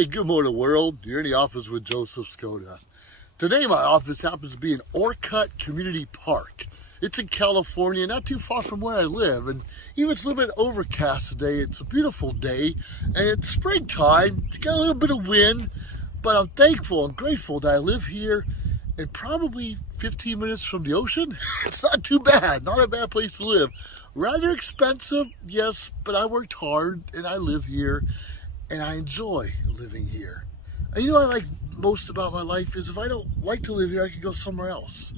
Hey, good morning, world. You're in the office with Joseph Skoda. Today, my office happens to be in Orcutt Community Park. It's in California, not too far from where I live. And even though it's a little bit overcast today, it's a beautiful day. And it's springtime. It's got a little bit of wind. But I'm thankful and grateful that I live here and probably 15 minutes from the ocean. It's not too bad. Not a bad place to live. Rather expensive, yes, but I worked hard and I live here. And I enjoy living here. And you know what I like most about my life is if I don't like to live here, I can go somewhere else.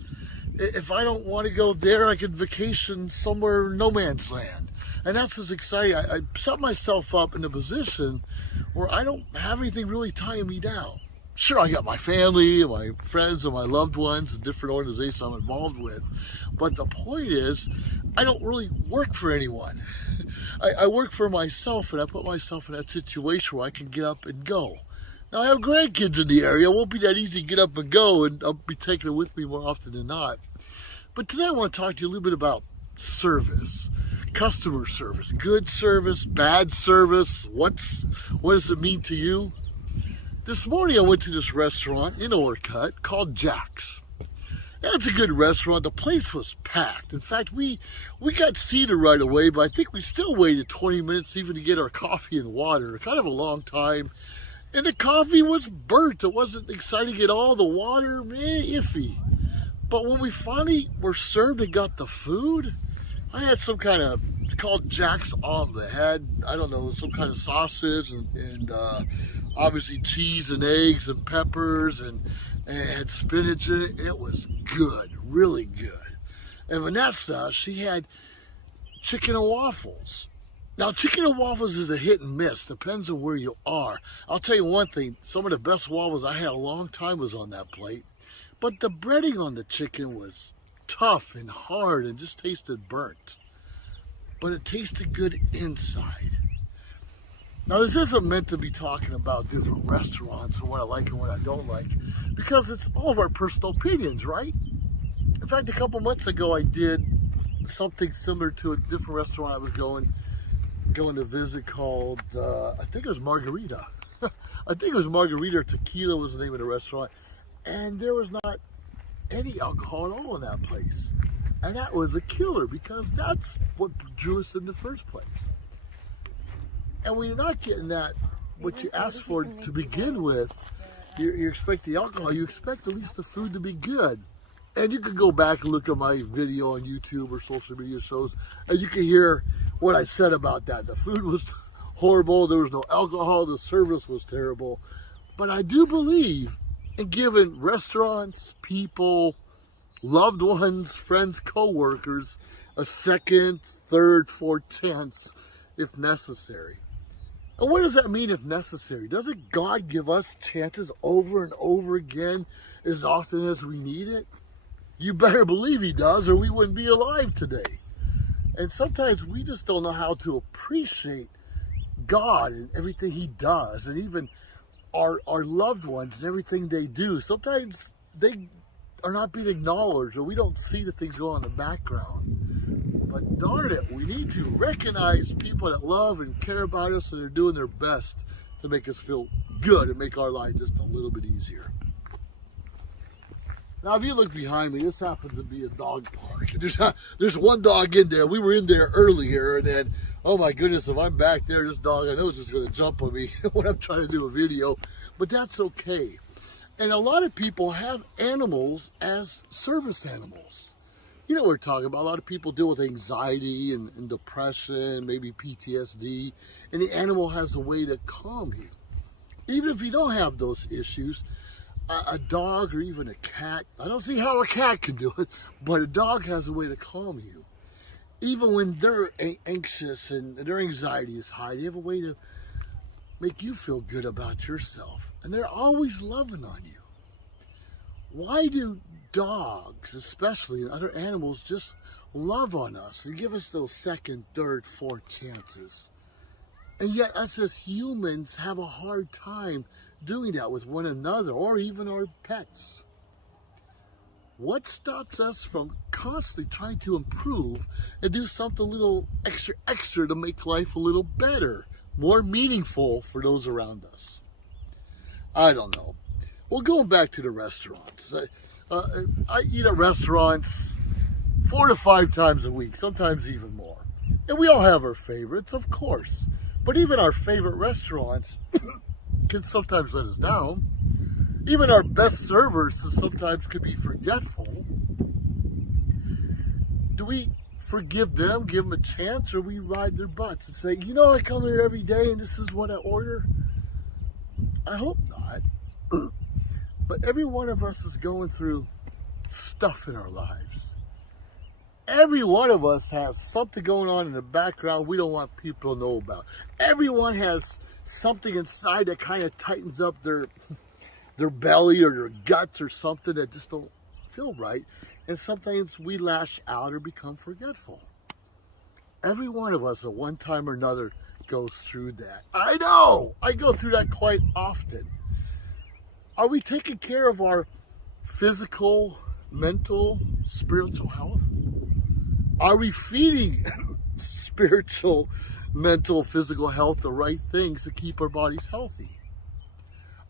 If I don't want to go there, I can vacation somewhere no man's land. And that's what's exciting. I set myself up in a position where I don't have anything really tying me down. Sure, I got my family and my friends and my loved ones and different organizations I'm involved with. But the point is, I don't really work for anyone. I work for myself, and I put myself in that situation where I can get up and go. Now, I have grandkids in the area. It won't be that easy to get up and go, and I'll be taking it with me more often than not. But today I want to talk to you a little bit about service, customer service, good service, bad service. What does it mean to you? This morning I went to this restaurant in Orcutt called Jack's. That's a good restaurant. The place was packed. In fact, we got seated right away, but I think we still waited 20 minutes even to get our coffee and water. Kind of a long time. And the coffee was burnt. It wasn't exciting at all. The water, iffy. But when we finally were served and got the food, I had some kind of, called Jack's omelet. It had, I don't know, some kind of sausage and obviously cheese and eggs and peppers and it had spinach in it. It was good, really good. And Vanessa, she had chicken and waffles. Now, chicken and waffles is a hit and miss, depends on where you are. I'll tell you one thing, some of the best waffles I had a long time was on that plate. But the breading on the chicken was tough and hard and just tasted burnt. But it tasted good inside. Now, this isn't meant to be talking about different restaurants and what I like and what I don't like, because it's all of our personal opinions, right? In fact, a couple months ago, I did something similar to a different restaurant I was going to visit called, I think it was Margarita. I think it was Margarita Tequila was the name of the restaurant. And there was not any alcohol at all in that place. And that was a killer because that's what drew us in the first place. And when you're not getting that, what you asked for to begin with, you expect the alcohol, you expect at least the food to be good. And you can go back and look at my video on YouTube or social media shows, and you can hear what I said about that. The food was horrible, there was no alcohol, the service was terrible. But I do believe in giving restaurants, people, loved ones, friends, co-workers, a second, third, fourth chance if necessary. And what does that mean if necessary? Doesn't God give us chances over and over again as often as we need it? You better believe he does, or we wouldn't be alive today. And sometimes we just don't know how to appreciate God and everything he does, and even our loved ones and everything they do. Sometimes they are not being acknowledged, or we don't see the things going on in the background. But darn it, we need to recognize people that love and care about us and are doing their best to make us feel good and make our life just a little bit easier. Now, if you look behind me, this happens to be a dog park. There's one dog in there. We were in there earlier, and then, oh my goodness, if I'm back there, this dog, I know is just going to jump on me when I'm trying to do a video. But that's okay. And a lot of people have animals as service animals. You know what we're talking about. A lot of people deal with anxiety and depression, maybe PTSD, and the animal has a way to calm you. Even if you don't have those issues, a dog or even a cat, I don't see how a cat can do it, but a dog has a way to calm you. Even when they're anxious and their anxiety is high, they have a way to make you feel good about yourself. And they're always loving on you. Why do dogs, especially, and other animals, just love on us and give us those second, third, fourth chances? And yet us as humans have a hard time doing that with one another or even our pets. What stops us from constantly trying to improve and do something a little extra to make life a little better, more meaningful for those around us? I don't know. Well, going back to the restaurants. I eat at restaurants 4 to 5 times a week, sometimes even more. And we all have our favorites, of course. But even our favorite restaurants can sometimes let us down. Even our best servers sometimes could be forgetful. Do we forgive them, give them a chance, or we ride their butts and say, you know, I come here every day and this is what I order? I hope not. But every one of us is going through stuff in our lives. Every one of us has something going on in the background we don't want people to know about. Everyone has something inside that kind of tightens up their belly or their guts or something that just don't feel right. And sometimes we lash out or become forgetful. Every one of us at one time or another goes through that. I know! I go through that quite often. Are we taking care of our physical, mental, spiritual health? Are we feeding spiritual, mental, physical health the right things to keep our bodies healthy?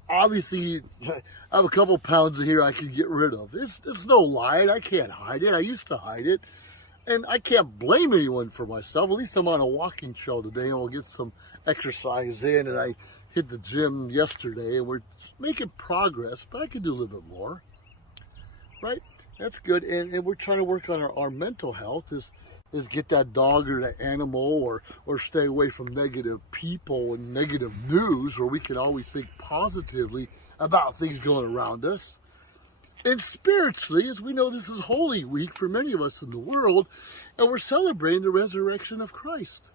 Obviously, I have a couple pounds in here I can get rid of. It's no lie. I can't hide it. I used to hide it. And I can't blame anyone for myself. At least I'm on a walking trail today and we'll get some exercise in. And I hit the gym yesterday and we're making progress, but I could do a little bit more. Right? That's good. And we're trying to work on our mental health is get that dog or that animal or stay away from negative people and negative news where we can always think positively about things going around us. And spiritually, as we know, this is Holy Week for many of us in the world, and we're celebrating the resurrection of Christ.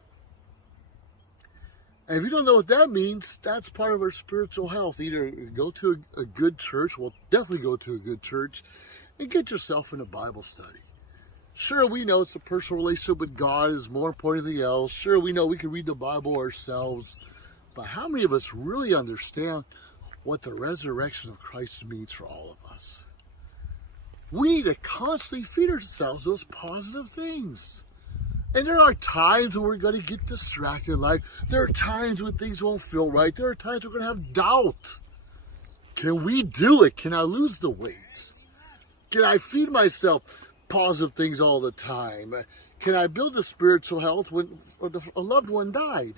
And if you don't know what that means, that's part of our spiritual health. Either go to a good church, well, definitely go to a good church, and get yourself in a Bible study. Sure, we know it's a personal relationship with God is more important than anything else. Sure, we know we can read the Bible ourselves. But how many of us really understand what the resurrection of Christ means for all of us? We need to constantly feed ourselves those positive things. And there are times when we're going to get distracted in life. There are times when things won't feel right. There are times we're going to have doubt. Can we do it? Can I lose the weight? Can I feed myself positive things all the time? Can I build a spiritual health when a loved one dies?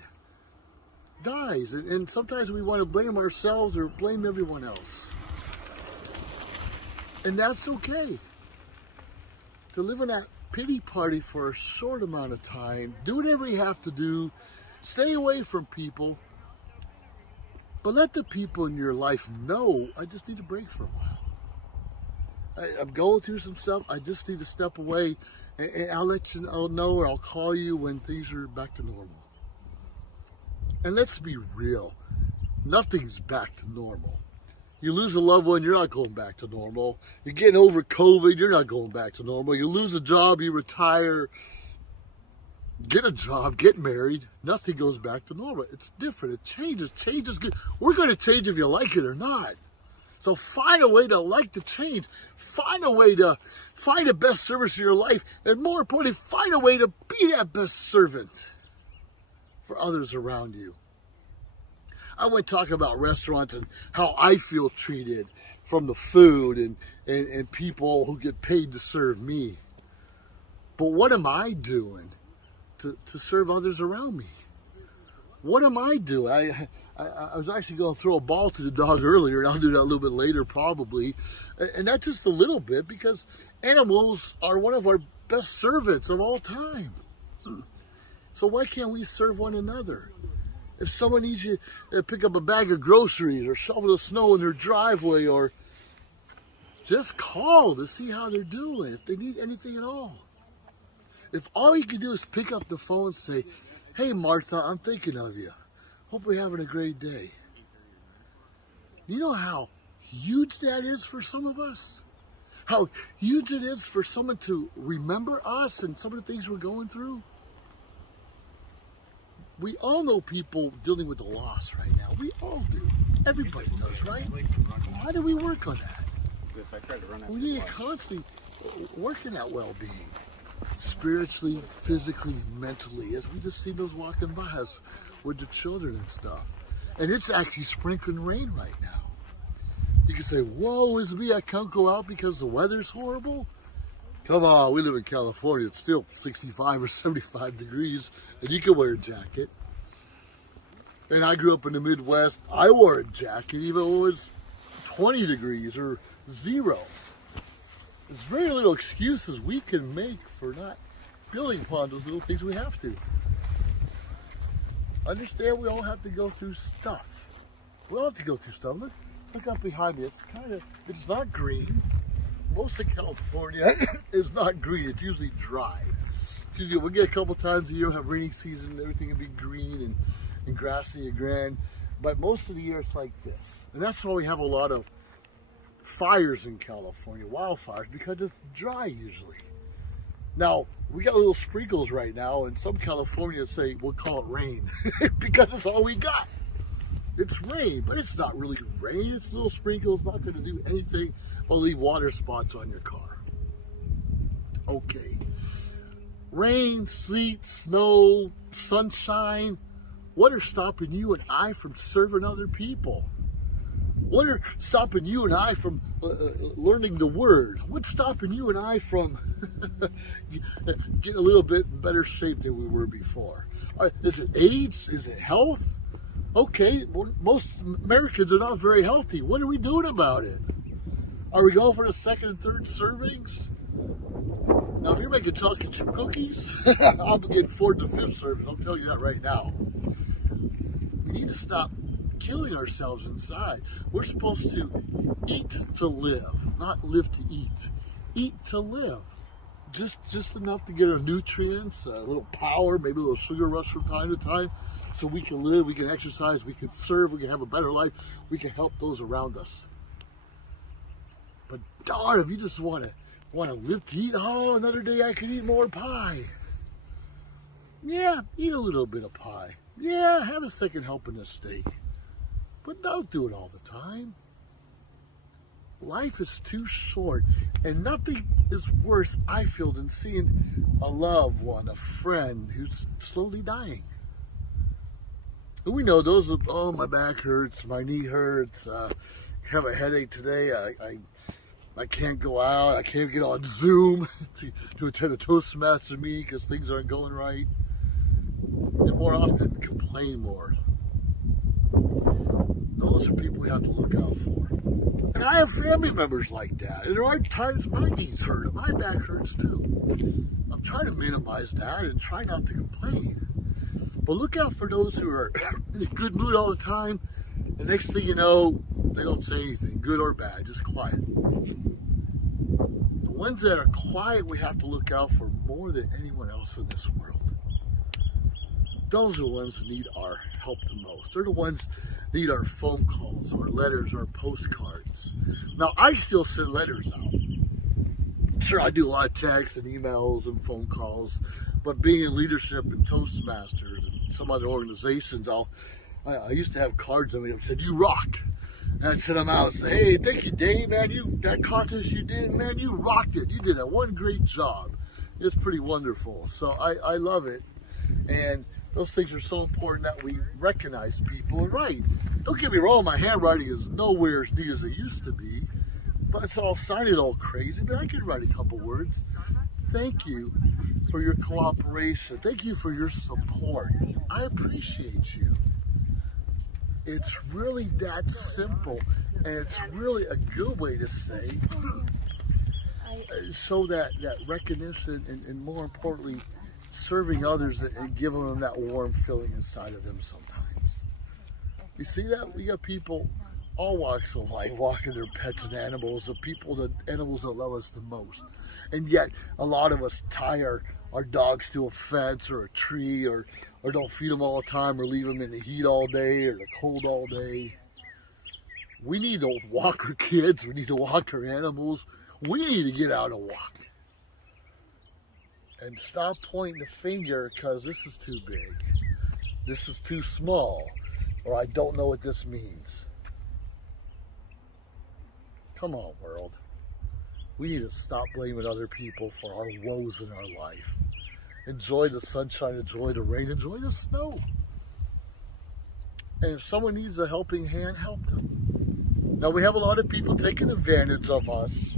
And sometimes we want to blame ourselves or blame everyone else. And that's okay. To live in that pity party for a short amount of time, do whatever you have to do, stay away from people, but let the people in your life know, I just need a break for a while. I'm going through some stuff, I just need to step away, and I'll let you know, or I'll call you when things are back to normal. And let's be real, nothing's back to normal. You lose a loved one, you're not going back to normal. You're getting over COVID, you're not going back to normal. You lose a job, you retire, get a job, get married, nothing goes back to normal. It's different, it changes. Change is good. We're going to change if you like it or not. So find a way to like the change. Find a way to find the best service of your life. And more importantly, find a way to be that best servant for others around you. I went talking about restaurants and how I feel treated from the food and people who get paid to serve me. But what am I doing to serve others around me? What am I doing? I was actually going to throw a ball to the dog earlier, and I'll do that a little bit later probably. And that's just a little bit because animals are one of our best servants of all time. So why can't we serve one another? If someone needs you to pick up a bag of groceries or shovel the snow in their driveway, or just call to see how they're doing, if they need anything at all. If all you can do is pick up the phone and say, hey Martha, I'm thinking of you. Hope you're having a great day. You know how huge that is for some of us? How huge it is for someone to remember us and some of the things we're going through? We all know people dealing with the loss right now. We all do. Everybody does, right? Why do we work on that? We need to constantly work on that well-being. Spiritually, physically, mentally. As we just see those walking by us with the children and stuff. And it's actually sprinkling rain right now. You can say, whoa, is me, I can't go out because the weather's horrible? Come on, we live in California. It's still 65 or 75 degrees, and you can wear a jacket. And I grew up in the Midwest. I wore a jacket even though it was 20 degrees or 0. There's very little excuses we can make for not building upon those little things we have to. Understand we all have to go through stuff. We all have to go through stuff. Look up behind me. It's not green. Most of California is not green. It's usually dry. We get a couple times a year, have rainy season, everything will be green and grassy and grand. But most of the year it's like this. And that's why we have a lot of fires in California, wildfires, because it's dry usually. Now, we got little sprinkles right now, and some Californians say we'll call it rain because it's all we got. It's rain, but it's not really rain. It's little sprinkles, not going to do anything but leave water spots on your car. Okay. Rain, sleet, snow, sunshine. What are stopping you and I from serving other people? What are stopping you and I from learning the word? What's stopping you and I from getting a little bit in better shape than we were before? Is it age? Is it health? Okay, most Americans are not very healthy. What are we doing about it? Are we going for the second and third servings? Now, if you're making chocolate chip cookies, I'll be getting fourth and fifth servings. I'll tell you that right now. We need to stop killing ourselves inside. We're supposed to eat to live, not live to eat. Eat to live. Just enough to get our nutrients, a little power, maybe a little sugar rush from time to time, so we can live, we can exercise, we can serve, we can have a better life, we can help those around us. But darn, if you just want to live to eat, oh, another day I can eat more pie. Yeah, eat a little bit of pie. Yeah, have a second helping of steak. But don't do it all the time. Life is too short, and nothing is worse, I feel, than seeing a loved one, a friend who's slowly dying. And we know those, oh, my back hurts, my knee hurts, have a headache today, I can't go out, I can't get on Zoom to attend a Toastmaster meeting because things aren't going right. And more often, complain more. Those are people we have to look out for. And I have family members like that. And there are times my knees hurt and my back hurts too. I'm trying to minimize that and try not to complain. But look out for those who are in a good mood all the time. The next thing you know, they don't say anything, good or bad, just quiet. The ones that are quiet, we have to look out for more than anyone else in this world. Those are the ones who need our help the most. They're the ones who need our phone calls, our letters, our postcards. Now, I still send letters out. Sure, I do a lot of texts and emails and phone calls, but being in leadership in Toastmasters and some other organizations, I used to have cards on me that said, "You rock." And I'd send them out and say, "Hey, thank you, Dave, man. That caucus you did, man, you rocked it. You did a one great job." It's pretty wonderful. So I love it. And those things are so important that we recognize people and write. Don't get me wrong, my handwriting is nowhere as neat as it used to be, but it's all signed all crazy, but I can write a couple words. Thank you for your cooperation. Thank you for your support. I appreciate you. It's really that simple, and it's really a good way to say, show that recognition and more importantly, serving others and giving them that warm feeling inside of them sometimes. You see that? We got people, all walks of life, walking their pets and animals, the animals that love us the most. And yet, a lot of us tie our dogs to a fence or a tree or don't feed them all the time or leave them in the heat all day or the cold all day. We need to walk our kids. We need to walk our animals. We need to get out and walk. And stop pointing the finger because this is too big, this is too small, or I don't know what this means. Come on, world. We need to stop blaming other people for our woes in our life. Enjoy the sunshine, enjoy the rain, enjoy the snow. And if someone needs a helping hand, help them. Now, we have a lot of people taking advantage of us.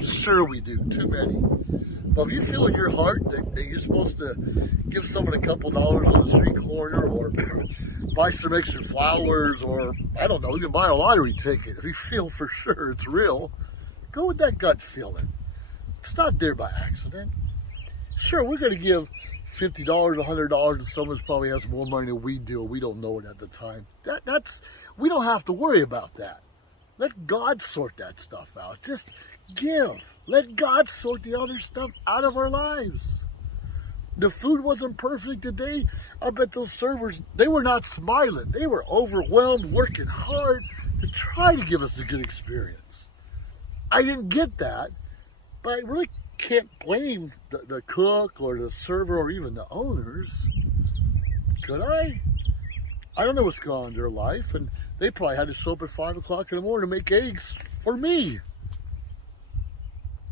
Sure we do, too many. But if you feel in your heart that you're supposed to give someone a couple dollars on the street corner, or buy some extra flowers, or, I don't know, even buy a lottery ticket, if you feel for sure it's real, go with that gut feeling. It's not there by accident. Sure, we're going to give $50, $100 to someone who probably has more money than we do. We don't know it at the time. We don't have to worry about that. Let God sort that stuff out. Just give. Let God sort the other stuff out of our lives. The food wasn't perfect today. I bet those servers, they were not smiling. They were overwhelmed, working hard to try to give us a good experience. I didn't get that, but I really can't blame the cook or the server or even the owners. Could I? I don't know what's going on in their life, and they probably had to show up at 5 o'clock in the morning to make eggs for me.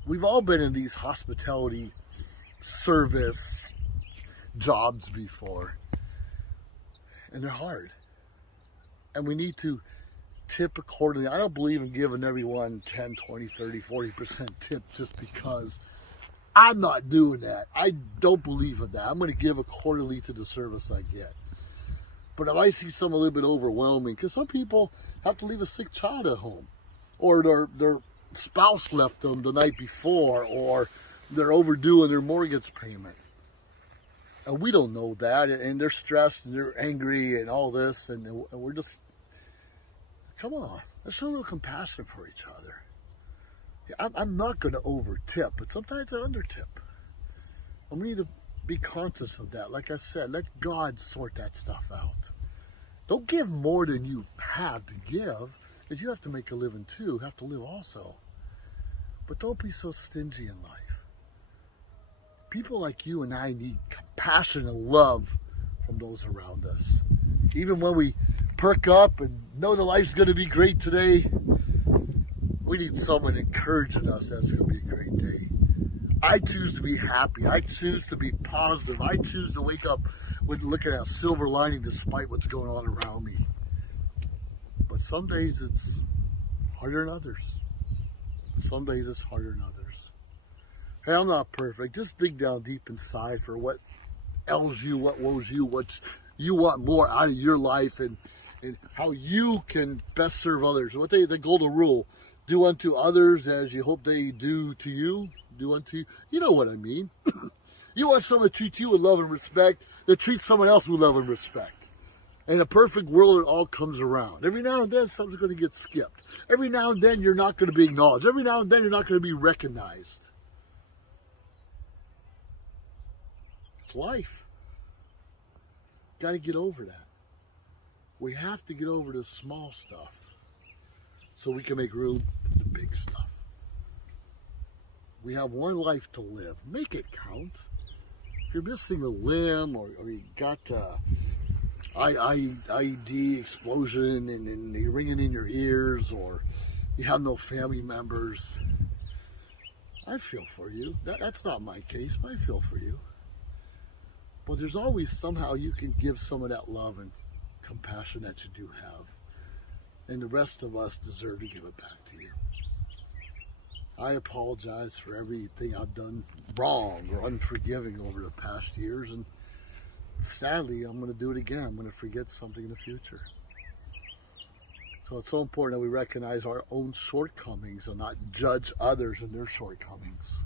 We've all been in these hospitality service jobs before, and they're hard. And we need to tip accordingly. I don't believe in giving everyone 10, 20, 30, 40% tip just because. I'm not doing that. I don't believe in that. I'm going to give accordingly to the service I get. But if I see something a little bit overwhelming, because some people have to leave a sick child at home, or their spouse left them the night before, or they're overdue in their mortgage payment. And we don't know that, and they're stressed, and they're angry, and all this, and we're just, come on, let's show a little compassion for each other. I'm not going to over tip, but sometimes I under tip. And we need to be conscious of that. Like I said, let God sort that stuff out. Don't give more than you have to give, because you have to make a living too. You have to live also. But don't be so stingy in life. People like you and I need compassion and love from those around us. Even when we perk up and know the life's going to be great today, we need someone encouraging us that's going to be a great day. I choose to be happy. I choose to be positive. I choose to wake up with looking at a silver lining despite what's going on around me. But some days it's harder than others. Some days it's harder than others. Hey, I'm not perfect. Just dig down deep inside for what ails you, what woes you, what you want more out of your life, and how you can best serve others. The golden rule: do unto others as you hope they do to you. Do unto you. You know what I mean. You want someone to treat you with love and respect, that treats someone else with love and respect. In a perfect world, it all comes around. Every now and then, something's going to get skipped. Every now and then, you're not going to be acknowledged. Every now and then, you're not going to be recognized. It's life. Got to get over that. We have to get over the small stuff so we can make room for the big stuff. We have one life to live. Make it count. If you're missing a limb, or you got IED explosion and you're ringing in your ears, or you have no family members, I feel for you. That's not my case, but I feel for you. But there's always somehow you can give some of that love and compassion that you do have. And the rest of us deserve to give it back to you. I apologize for everything I've done wrong or unforgiving over the past years, and sadly, I'm going to do it again. I'm going to forget something in the future. So it's so important that we recognize our own shortcomings and not judge others and their shortcomings.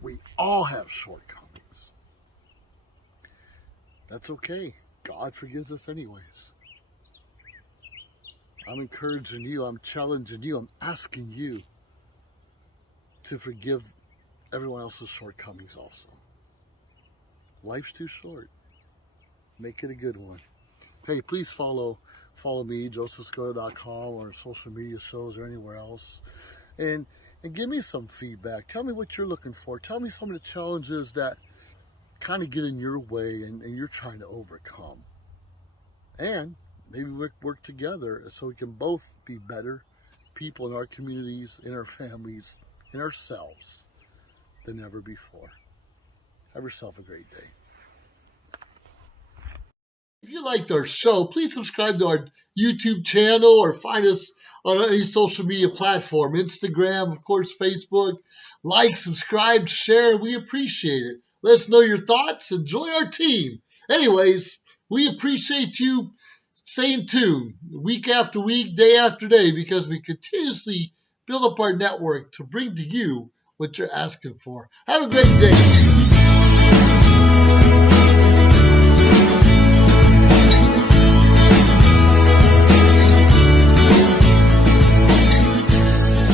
We all have shortcomings. That's okay. God forgives us anyways. I'm encouraging you. I'm challenging you. I'm asking you to forgive everyone else's shortcomings also. Life's too short. Make it a good one. Hey, please follow me, josephscota.com, or social media shows or anywhere else. And give me some feedback. Tell me what you're looking for. Tell me some of the challenges that kind of get in your way and you're trying to overcome. And maybe work together so we can both be better people in our communities, in our families, in ourselves than ever before. Have yourself a great day. If you liked our show, please subscribe to our YouTube channel or find us on any social media platform, Instagram, of course, Facebook. Like, subscribe, share. We appreciate it. Let us know your thoughts and join our team. Anyways, we appreciate you staying tuned week after week, day after day, because we continuously build up our network to bring to you what you're asking for. Have a great day.